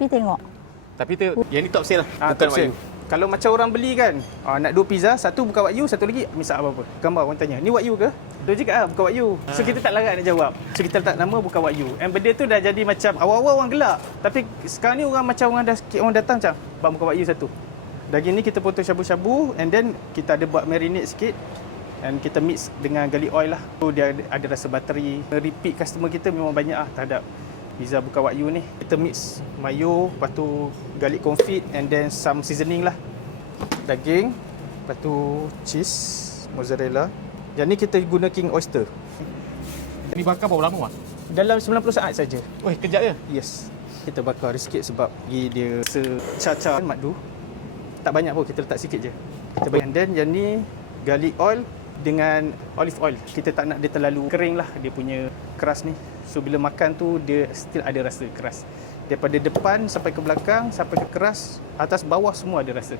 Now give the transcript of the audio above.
Tapi tengok. Tapi tu yang ni top sale lah. Bukan top sale. Wagyu. Kalau macam orang beli kan, nak 2 pizza, satu bukan Wagyu, satu lagi misal apa-apa. Gambar orang tanya, ni Wagyu ke? Dia cakap bukan Wagyu. So kita tak larat nak jawab. So kita letak nama bukan Wagyu. And benda tu dah jadi macam awal-awal orang gelak. Tapi sekarang ni orang macam orang dah sikit orang datang macam, bang bukan Wagyu satu. Daging ni kita potong shabu-shabu and then kita ada buat marinate sikit. And kita mix dengan garlic oil lah. So dia ada rasa buttery. Repeat customer kita memang banyak terhadap pizza bukan Wagyu ni. Kita mix mayo, lepas tu garlic confit and then some seasoning lah. Daging, lepas tu cheese, mozzarella. Yang ni kita guna king oyster. Ni bakar berapa lama? Dalam 90 saat saja. Weh, kejap je. Yes. Kita bakar sikit sebab dia secacar madu. Tak banyak pun, kita letak sikit je. Kita bagi. And then yang ni garlic oil dengan olive oil. Kita tak nak dia terlalu kering lah dia punya keras ni. So bila makan tu dia still ada rasa keras. Daripada depan sampai ke belakang, sampai ke keras, atas bawah semua ada rasa.